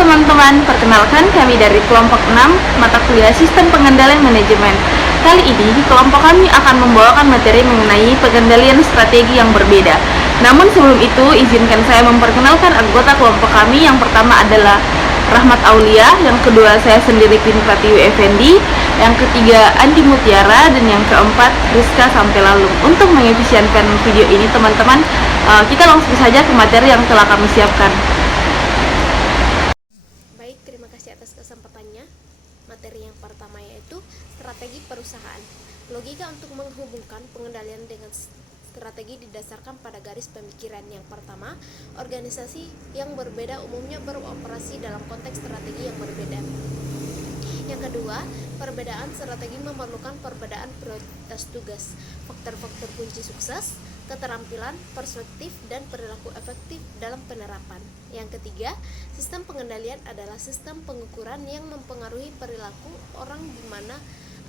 teman-teman, perkenalkan kami dari kelompok 6 mata kuliah Sistem Pengendalian Manajemen. Kali ini kelompok kami akan membawakan materi mengenai pengendalian strategi yang berbeda. Namun sebelum itu, izinkan saya memperkenalkan anggota kelompok kami. Yang pertama adalah Rahmat Aulia, yang kedua saya sendiri Queen Pratiwi Effendi, yang ketiga Andi Mutiara, dan yang keempat Rizka Sampelalung. Untuk mengefisienkan video ini teman-teman, kita langsung saja ke materi yang telah kami siapkan. Baik, terima kasih atas kesempatannya. Materi yang pertama yaitu strategi perusahaan. Logika untuk menghubungkan pengendalian dengan strategi didasarkan pada garis pemikiran. Yang pertama, organisasi yang berbeda umumnya beroperasi dalam konteks strategi yang berbeda. Yang kedua, perbedaan strategi memerlukan perbedaan prioritas tugas, faktor-faktor kunci sukses, keterampilan, perspektif, dan perilaku efektif dalam penerapan. Yang ketiga, sistem pengendalian adalah sistem pengukuran yang mempengaruhi perilaku orang di mana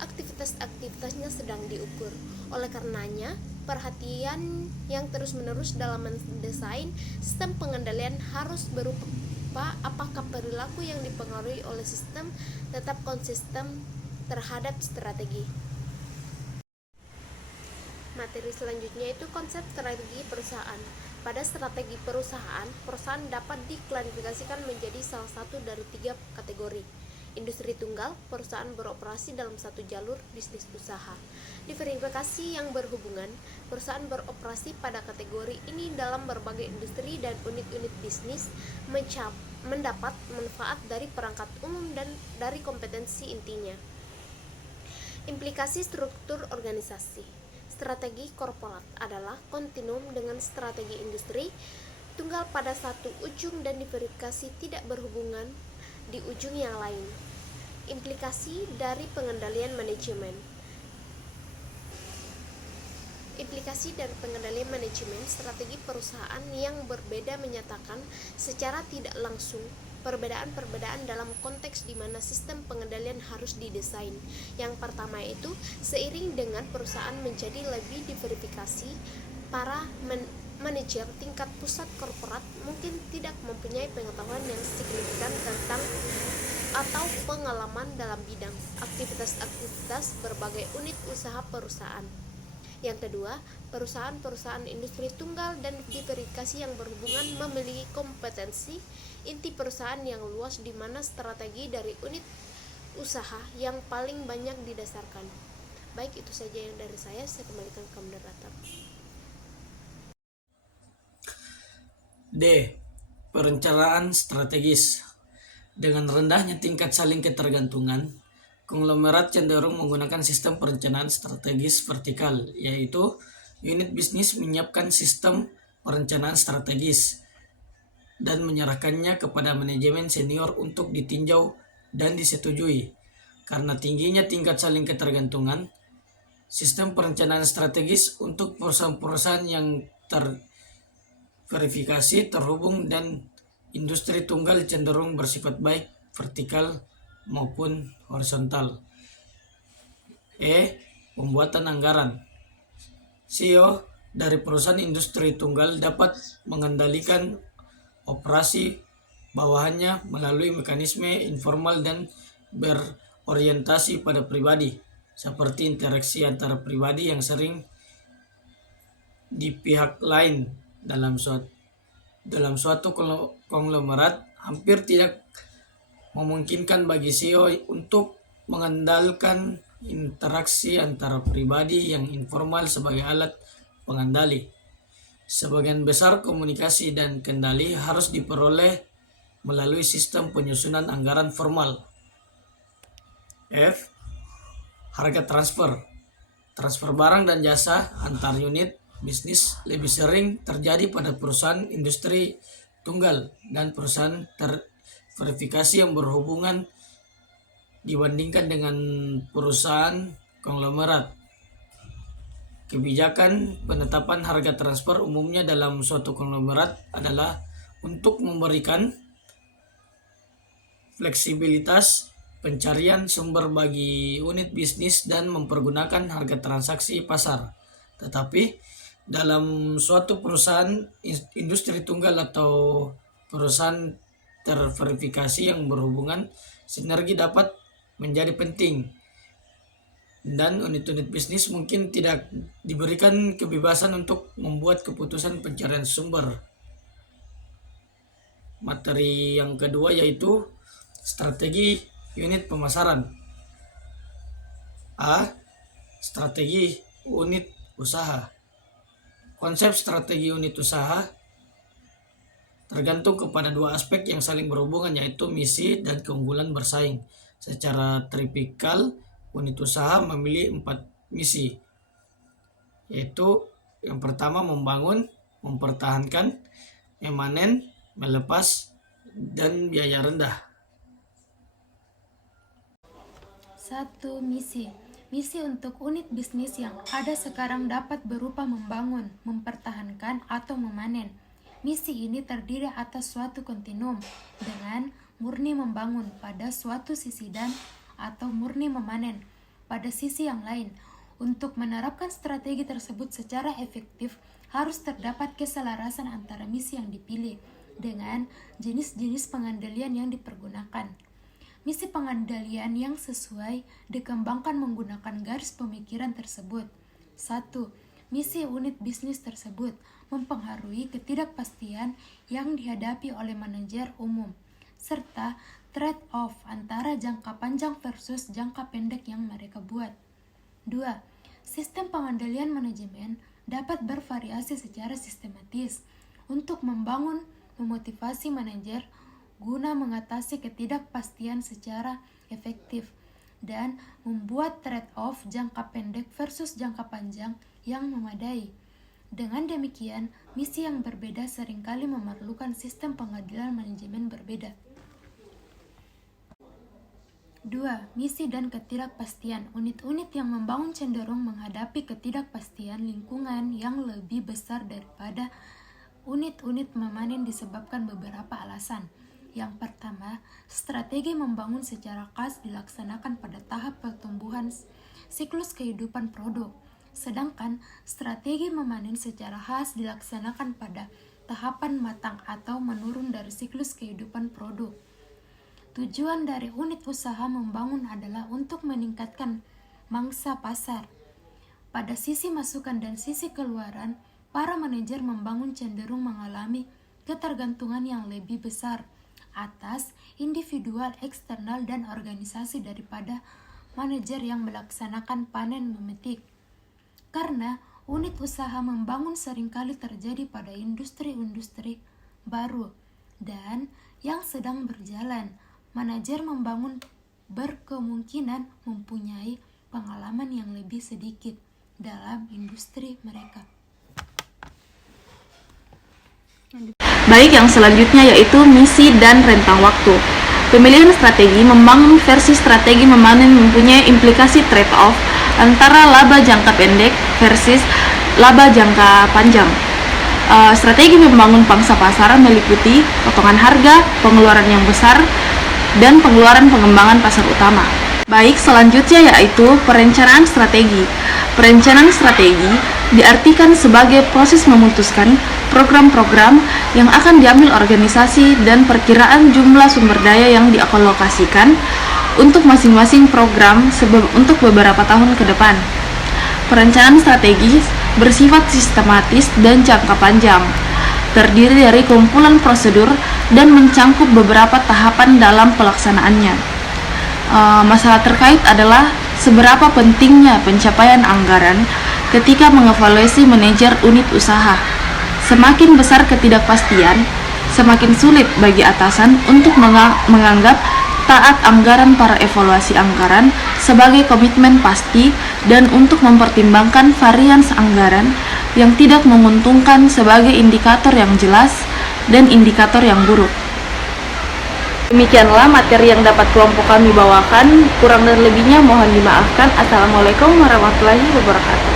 aktivitas-aktivitasnya sedang diukur. Oleh karenanya, perhatian yang terus-menerus dalam mendesain sistem pengendalian harus berupa apakah perilaku yang dipengaruhi oleh sistem tetap konsisten terhadap strategi. Materi selanjutnya itu konsep strategi perusahaan. Pada strategi perusahaan, perusahaan dapat diklasifikasikan menjadi salah satu dari 3 kategori. Industri tunggal, perusahaan beroperasi dalam satu jalur bisnis usaha. Diverifikasi yang berhubungan, perusahaan beroperasi pada kategori ini dalam berbagai industri dan unit-unit bisnis mendapat manfaat dari perangkat umum dan dari kompetensi intinya. Implikasi struktur organisasi. Strategi korporat adalah kontinuum dengan strategi industri tunggal pada satu ujung dan diverifikasi tidak berhubungan di ujung yang lain. Implikasi dari pengendalian manajemen. Implikasi dari pengendalian manajemen strategi perusahaan yang berbeda menyatakan secara tidak langsung perbedaan-perbedaan dalam konteks di mana sistem pengendalian harus didesain. Yang pertama itu, seiring dengan perusahaan menjadi lebih diverifikasi, para manajer tingkat pusat korporat mungkin tidak mempunyai pengetahuan yang signifikan tentang atau pengalaman dalam bidang aktivitas-aktivitas berbagai unit usaha perusahaan. Yang kedua, perusahaan-perusahaan industri tunggal dan diverifikasi yang berhubungan memiliki kompetensi inti perusahaan yang luas di mana strategi dari unit usaha yang paling banyak didasarkan. Baik, itu saja yang dari saya kembalikan ke moderator. D. Perencanaan strategis. Dengan rendahnya tingkat saling ketergantungan, konglomerat cenderung menggunakan sistem perencanaan strategis vertikal, yaitu unit bisnis menyiapkan sistem perencanaan strategis dan menyerahkannya kepada manajemen senior untuk ditinjau dan disetujui. Karena tingginya tingkat saling ketergantungan, sistem perencanaan strategis untuk perusahaan-perusahaan yang terverifikasi, terhubung, dan industri tunggal cenderung bersifat baik vertikal maupun horizontal. E. Pembuatan anggaran. CEO dari perusahaan industri tunggal dapat mengendalikan operasi bawahannya melalui mekanisme informal dan berorientasi pada pribadi, seperti interaksi antara pribadi yang sering di pihak lain. Dalam suatu konglomerat, hampir tidak memungkinkan bagi CEO untuk mengandalkan interaksi antara pribadi yang informal sebagai alat pengendali. Sebagian besar komunikasi dan kendali harus diperoleh melalui sistem penyusunan anggaran formal. F. Harga transfer. Transfer barang dan jasa antar unit bisnis lebih sering terjadi pada perusahaan industri tunggal dan perusahaan terverifikasi yang berhubungan dibandingkan dengan perusahaan konglomerat. Kebijakan penetapan harga transfer umumnya dalam suatu konglomerat adalah untuk memberikan fleksibilitas pencarian sumber bagi unit bisnis dan mempergunakan harga transaksi pasar. Tetapi dalam suatu perusahaan industri tunggal atau perusahaan terverifikasi yang berhubungan sinergi dapat menjadi penting, dan unit-unit bisnis mungkin tidak diberikan kebebasan untuk membuat keputusan pencarian sumber. Materi yang kedua yaitu strategi unit pemasaran. A. Strategi unit usaha. Konsep strategi unit usaha tergantung kepada dua aspek yang saling berhubungan, yaitu misi dan keunggulan bersaing. Secara tipikal, unit usaha memiliki 4 misi, yaitu yang pertama membangun, mempertahankan, memanen, melepas, dan biaya rendah. 1. Misi. Misi untuk unit bisnis yang ada sekarang dapat berupa membangun, mempertahankan, atau memanen. Misi ini terdiri atas suatu kontinuum dengan murni membangun pada suatu sisi dan atau murni memanen pada sisi yang lain. Untuk menerapkan strategi tersebut secara efektif, harus terdapat keselarasan antara misi yang dipilih dengan jenis-jenis pengendalian yang dipergunakan. Misi pengendalian yang sesuai dikembangkan menggunakan garis pemikiran tersebut. 1. Misi unit bisnis tersebut mempengaruhi ketidakpastian yang dihadapi oleh manajer umum, serta trade-off antara jangka panjang versus jangka pendek yang mereka buat. 2. Sistem pengendalian manajemen dapat bervariasi secara sistematis untuk membangun memotivasi manajer guna mengatasi ketidakpastian secara efektif dan membuat trade-off jangka pendek versus jangka panjang yang memadai. Dengan demikian, misi yang berbeda seringkali memerlukan sistem pengendalian manajemen berbeda. 2. Misi dan ketidakpastian. Unit-unit yang membangun cenderung menghadapi ketidakpastian lingkungan yang lebih besar daripada unit-unit memanen disebabkan beberapa alasan. Yang pertama, strategi membangun secara khas dilaksanakan pada tahap pertumbuhan siklus kehidupan produk, sedangkan strategi memanen secara khas dilaksanakan pada tahapan matang atau menurun dari siklus kehidupan produk. Tujuan dari unit usaha membangun adalah untuk meningkatkan mangsa pasar. Pada sisi masukan dan sisi keluaran, para manajer membangun cenderung mengalami ketergantungan yang lebih besar atas individual, eksternal, dan organisasi daripada manajer yang melaksanakan panen memetik. Karena unit usaha membangun seringkali terjadi pada industri-industri baru dan yang sedang berjalan, manajer membangun berkemungkinan mempunyai pengalaman yang lebih sedikit dalam industri mereka. Baik, yang selanjutnya yaitu misi dan rentang waktu. Pemilihan strategi membangun versi strategi memanen mempunyai implikasi trade-off antara laba jangka pendek versus laba jangka panjang. Strategi membangun pangsa pasar meliputi potongan harga, pengeluaran yang besar, dan pengeluaran pengembangan pasar utama. Baik, selanjutnya yaitu perencanaan strategi. Perencanaan strategi diartikan sebagai proses memutuskan program-program yang akan diambil organisasi dan perkiraan jumlah sumber daya yang dialokasikan untuk masing-masing program untuk beberapa tahun ke depan. Perencanaan strategis bersifat sistematis dan jangka panjang, terdiri dari kumpulan prosedur dan mencangkup beberapa tahapan dalam pelaksanaannya. Masalah terkait adalah seberapa pentingnya pencapaian anggaran ketika mengevaluasi manajer unit usaha. Semakin besar ketidakpastian, semakin sulit bagi atasan untuk menganggap taat anggaran para evaluasi anggaran sebagai komitmen pasti dan untuk mempertimbangkan varians anggaran yang tidak menguntungkan sebagai indikator yang jelas dan indikator yang buruk. Demikianlah materi yang dapat kelompok kami bawakan. Kurang dan lebihnya mohon dimaafkan. Assalamualaikum warahmatullahi wabarakatuh.